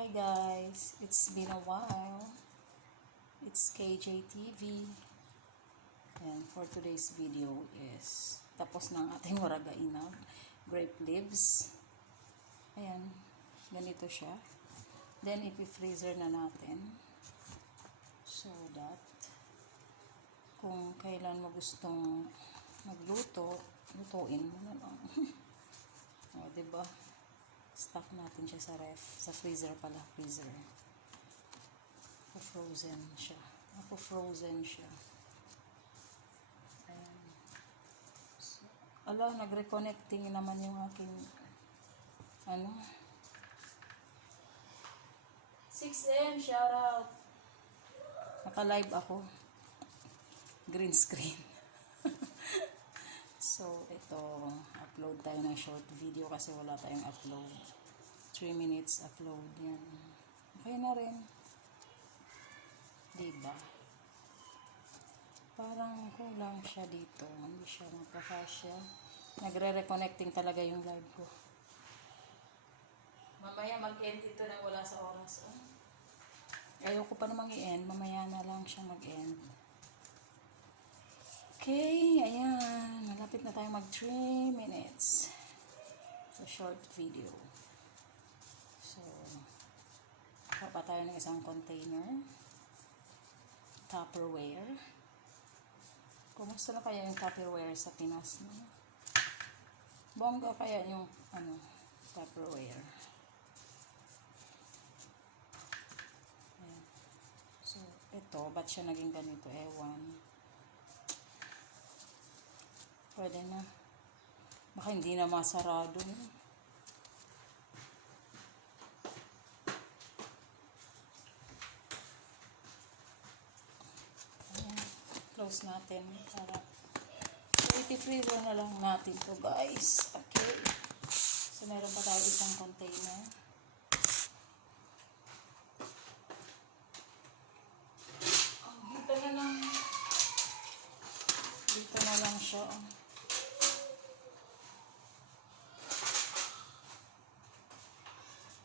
Hi guys, it's been a while. It's KJ TV. And for today's video is tapos ng ating waragainag, grape leaves. Ayan, ganito siya. Then ipi-freezer na natin so that kung kailan mo gustong magluto, lutuin mo na lang. O, diba? Stock natin siya sa ref, sa freezer pala, freezer. Frozen siya. Frozen siya. Ayan. So, ala, nag-reconnecting naman yung aking ano. 6M, shout out. Naka-live ako. Green screen. So, ito, upload tayo ng short video kasi wala tayong upload. 3 minutes upload yan. Okay na rin. Diba? Parang kulang siya dito. Hindi siya magkakasya. Nagre-reconnecting talaga yung live ko. Mamaya mag-end ito nang wala sa oras. Oh. Ayoko pa namang i-end. Mamaya na lang siya mag-end. Okay, ayan. Malapit na tayo mag 3 minutes sa short video. So, kuha tayo ng isang container. Tupperware. Kumusta na kaya yung Tupperware sa Pinas? No? Bongga kaya yung Tupperware. Ayan. So, ito, ba't siya naging ganito? Ewan. Pwede na. Baka hindi na masarado. Ayan. Close natin. Para i-freezer na lang natin to guys. Okay. So, meron pa tayo isang container. Dito na lang siya.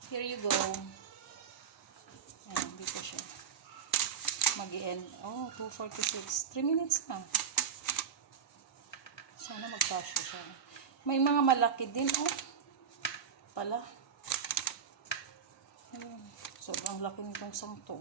Here you go. Ayan, dito siya. Mag-i-end. Oh, 2:46. 3 minutes na. Sana magkasya siya. May mga malaki din, oh. Pala. Ayan. Sobrang laki nitong sangto.